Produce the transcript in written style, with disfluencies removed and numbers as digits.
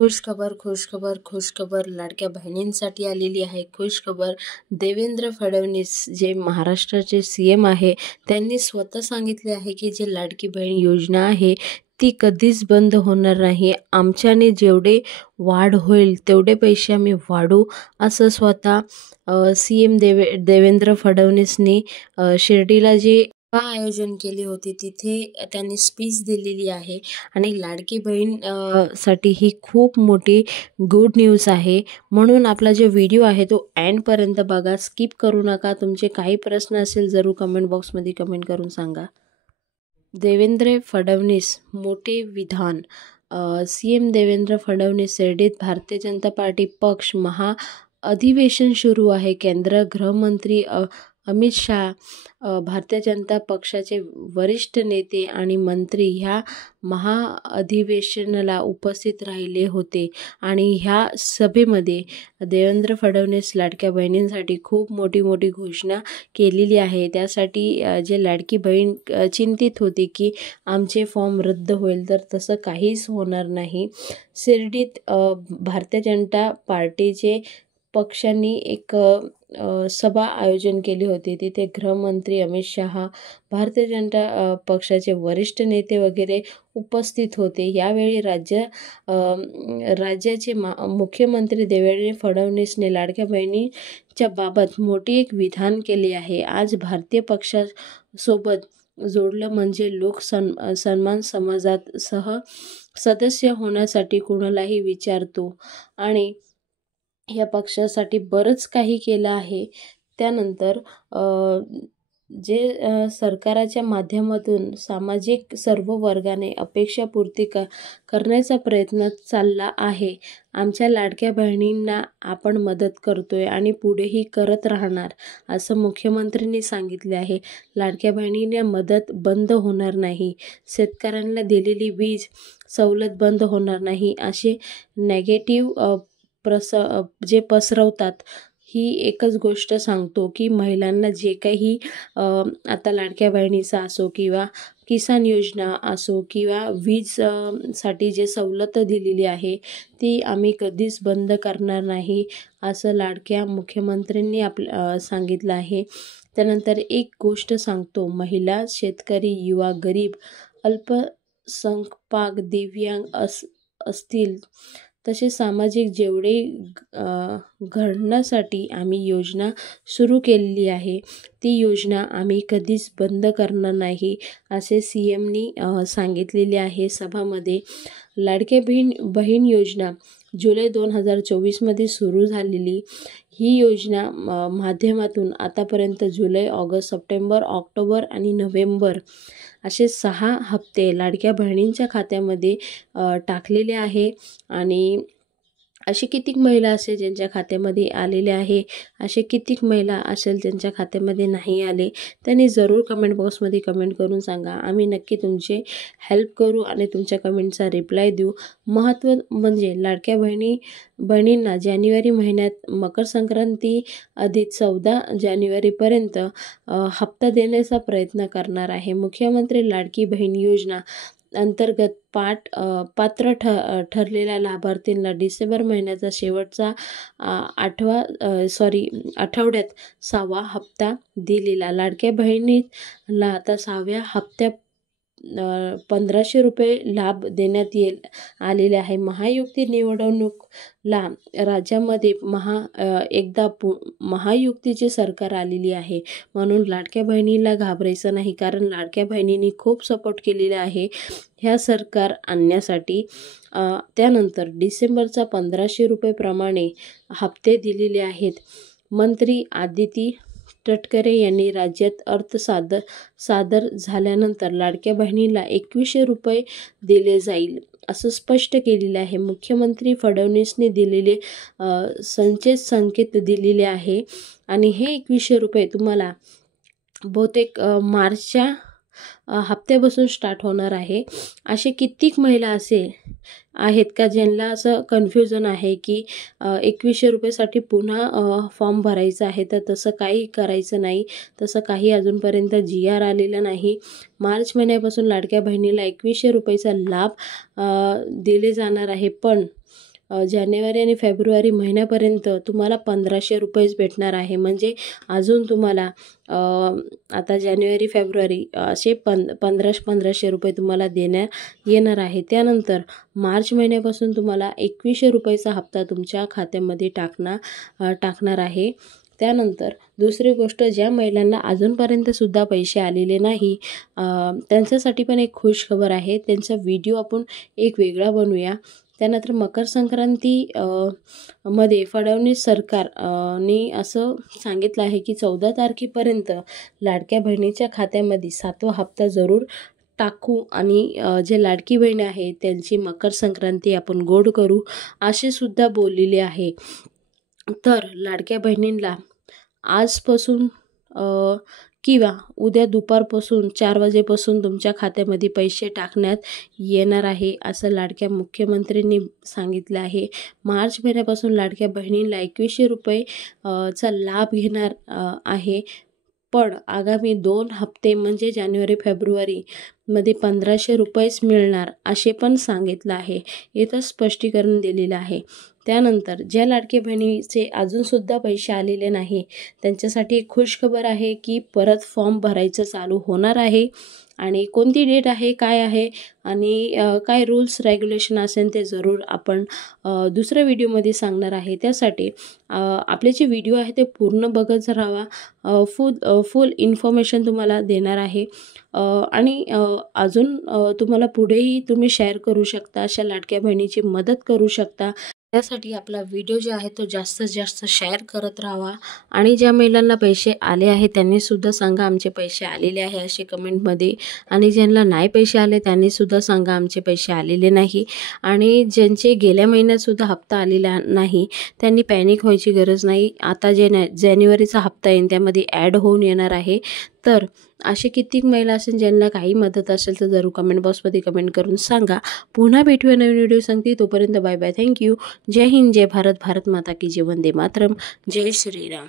खुशखबर लाडक्या बहिणींसाठी आलेली आहे. खुशखबर देवेंद्र फडणवीस जे महाराष्ट्राचे CM आहे, त्यांनी स्वतः सांगितले आहे की जे लाडकी बहीण योजना आहे ती कधीच बंद होणार नाही. आमच्याने जेवढे वाढ होईल तेवढे पैसे आम्ही वाढू, असं स्वतः CM देवेंद्र फडणवीसनी शिर्डीला जे आयोजन केले होते तिथे त्यांनी स्पीच दिलेली आहे. आणि लाडकी बहीण साठी ही खूप मोठी गुड न्यूज आहे. म्हणून आपला जो व्हिडिओ आहे तो एंडपर्यंत बघा, स्किप करू नका. तुमचे काही प्रश्न असेल जरूर कमेंट बॉक्समध्ये कमेंट करून सांगा. देवेंद्र फडणवीस मोठे विधान. CM देवेंद्र फडणवीस शिर्डीत भारतीय जनता पार्टी पक्ष महाअधिवेशन सुरू आहे. केंद्र गृहमंत्री अमित शाह, भारतीय जनता पक्षाचे वरिष्ठ नेते आणि मंत्री ह्या महाअधिवेशनाला उपस्थित राहिले होते. आणि ह्या सभेमध्ये देवेंद्र फडणवीस लाडक्या बहिणींसाठी खूप मोठी घोषणा केलेली आहे. त्यासाठी जे लाडकी बहीण चिंतित होती की आमचे फॉर्म रद्द होईल, तर तसं काहीच होणार नाही. शिर्डीत भारतीय जनता पार्टीचे पक्षांनी एक सभा आयोजन केली होती. तिथे गृहमंत्री अमित शहा, भारतीय जनता पक्षाचे वरिष्ठ नेते वगैरे उपस्थित होते. यावेळी राज्याचे मुख्यमंत्री देवेंद्र फडणवीसने लाडक्या बहिणीच्या बाबत मोठी एक विधान केले आहे. आज भारतीय पक्षासोबत जोडलं म्हणजे लोक सन्मान समाजात सदस्य होण्यासाठी कुणालाही विचारतो आणि या पक्षासाठी बरंच काही केलं आहे. त्यानंतर जे सरकारच्या माध्यमातून सामाजिक सर्व वर्गाने अपेक्षापूर्ती करण्याचा प्रयत्न चालला आहे. आमच्या लाडक्या बहिणींना आपण मदत करतोय आणि पुढेही करत राहणार, असं मुख्यमंत्र्यांनी सांगितले आहे. लाडक्या बहिणींना मदत बंद होणार नाही, शेतकऱ्यांना दिलेली वीज सवलत बंद होणार नाही, असे नेगेटिव्ह जे पसरवतात. ही एकच गोष्ट सांगतो की महिलांना जे काही आता लाडक्या बहिणीचा असो किंवा किसान योजना असो किंवा वीज साठी जे सवलत दिलेली आहे ती आम्ही कधीच बंद करणार नाही, असं लाडक्या मुख्यमंत्र्यांनी सांगितलं आहे. त्यानंतर एक गोष्ट सांगतो, महिला, शेतकरी, युवा, गरीब, अल्पसंख्याक, दिव्यांग असतील तसे सामाजिक जेवढे घडण्यासाठी आम्ही योजना सुरू केलेली आहे ती योजना आम्ही कधीच बंद करणार नाही, असे CMनी सांगितलेले आहे सभामध्ये. लाडके बहीण योजना जुलै 2024मध्ये सुरू झालेली ही योजना माध्यमातून आतापर्यंत जुलै, ऑगस्ट, सप्टेंबर, ऑक्टोबर आणि नोव्हेंबर असे 6 हप्ते लाडक्या बहिणींच्या खात्यामध्ये टाकलेले आहे. आणि असे कितीक महिला असेल ज्यांच्या खात्यामध्ये आलेले आहे, असे कितीक महिला असेल ज्यांच्या खात्यामध्ये नाही आले, त्यांनी जरूर कमेंट बॉक्समध्ये कमेंट करून सांगा. आम्ही नक्की तुमचे हेल्प करू आणि तुमच्या कमेंटचा रिप्लाय देऊ. महत्त्व म्हणजे लाडक्या बहिणींना जानेवारी महिन्यात मकर संक्रांती आधी 14 जानेवारीपर्यंत हप्ता देण्याचा प्रयत्न करणार आहे. मुख्यमंत्री लाडकी बहीण योजना अंतर्गत पात्र ठरलेल्या लाभार्थींना डिसेंबर महिन्याचा शेवटचा आठवड्यात 6वा हप्ता दिलेला. लाडक्या बहिणीला आता 6व्या हप्त्यात 1500 रुपये लाभ देण्यात आलेले आहे. महायुती निवडणुकीला राज्यामध्ये एकदा महायुतीची सरकार आलेली आहे, म्हणून लाडक्या बहिणीला घाबरायचं नाही, कारण लाडक्या बहिणींनी खूप सपोर्ट केलेला आहे ह्या सरकार आणण्यासाठी. त्यानंतर डिसेंबरचा 1500 रुपये प्रमाणे हप्ते दिलेले आहेत. मंत्री आदिती तटकरे यांनी राज्यात अर्थ सादर झाल्यानंतर लाडक्या बहिणीला 2100 रुपये दिले जाईल, असं स्पष्ट केलेलं आहे. मुख्यमंत्री फडणवीसने दिलेले संकेत दिलेले आहे. आणि हे 2100 रुपये तुम्हाला बहुतेक मार्चच्या हप्त्यापासून स्टार्ट होणार आहे. असे कित्येक महिला आहेत का ज्यांना असं कन्फ्युजन आहे की 2100 रुपयेसाठी पुन्हा फॉर्म भरायचा आहे, तर तसं काही करायचं नाही. तसं काही अजूनपर्यंत GR आलेलं नाही. मार्च महिन्यापासून लाडक्या बहिणीला 2100 रुपयेचा लाभ दिले जाणार आहे. पण जानेवारी आणि फेब्रुवारी महिन्यापर्यंत तुम्हाला 1500 रुपयेच भेटणार आहे. म्हणजे अजून तुम्हाला आता जानेवारी फेब्रुवारी असे 1500 रुपये तुम्हाला देण्यात येणार आहे. त्यानंतर मार्च महिन्यापासून तुम्हाला 2100 रुपयाचा हप्ता तुमच्या खात्यामध्ये टाकणार आहे. त्यानंतर दुसरी गोष्ट, ज्या महिलांना अजूनपर्यंतसुद्धा पैसे आलेले नाही त्यांच्यासाठी पण एक खुशखबर आहे. त्यांचा व्हिडिओ आपण एक वेगळा बनवूया. त्यानंतर मकर संक्रांती मध्ये फडणवीस सरकारने असं सांगितलं आहे की 14 तारखेपर्यंत लाडक्या बहिणीच्या खात्यामध्ये 7वा हप्ता जरूर टाकू आणि जे लाडकी बहीण आहे त्यांची मकर संक्रांती आपण गोड करू असे सुद्धा बोललेले आहे. तर लाडक्या बहिणींना आजपासून किंवा उद्या दुपारपासून 4 वाजेपासून तुमच्या खात्यामध्ये पैसे टाकण्यात येणार आहे असं लाडक्या मुख्यमंत्र्यांनी सांगितलं आहे. मार्च महिन्यापासून लाडक्या बहिणींना 2100 रुपये चा लाभ घेणार आहे. पण आगामी 2 हप्ते म्हणजे जानेवारी फेब्रुवारीमध्ये 1500 रुपयेच मिळणार असे पण सांगितलं आहे. इथं स्पष्टीकरण दिलेलं आहे. त्यानंतर ज्या लाडक्या बहिणीचे अजूनसुद्धा पैसे आलेले नाही त्यांच्यासाठी एक खुशखबर आहे की परत फॉर्म भरायचं चालू होणार आहे. आणि कोणती डेट आहे, काय आहे आणि काय रूल्स रेग्युलेशन असेल ते जरूर आपण दुसऱ्या व्हिडिओमध्ये सांगणार आहे. त्यासाठी आपले जे व्हिडिओ आहे ते पूर्ण बघत राहावा. फुल इन्फॉर्मेशन तुम्हाला देणार आहे. आणि अजून तुम्हाला पुढेही तुम्ही शेअर करू शकता, अशा लाडक्या बहिणीची मदत करू शकता. त्यासाठी आपला व्हिडिओ जो आहे तो जास्तीत जास्त शेअर करत राहावा. आणि ज्या महिलांना पैसे आले आहे त्यांनीसुद्धा सांगा आमचे पैसे आलेले आहे असे कमेंटमध्ये. आणि ज्यांना नाही पैसे आले त्यांनीसुद्धा सांगा आमचे पैसे आलेले नाही. आणि ज्यांचे गेल्या महिन्यातसुद्धा हप्ता आलेला नाही त्यांनी पॅनिक व्हायची गरज नाही. आता जे जानेवारीचा हप्ता येईल त्यामध्ये ॲड होऊन येणार आहे. तर असे कित्येक महिला असेल ज्यांना काही मदत असेल तर जरूर कमेंट बॉक्समध्ये कमेंट करून सांगा. पुन्हा भेटूया नवीन व्हिडिओ सांगते. तोपर्यंत बाय बाय. थँक्यू. जय हिंद, जय भारत, भारत माता की जय, वंदे मातरम, जय श्रीराम.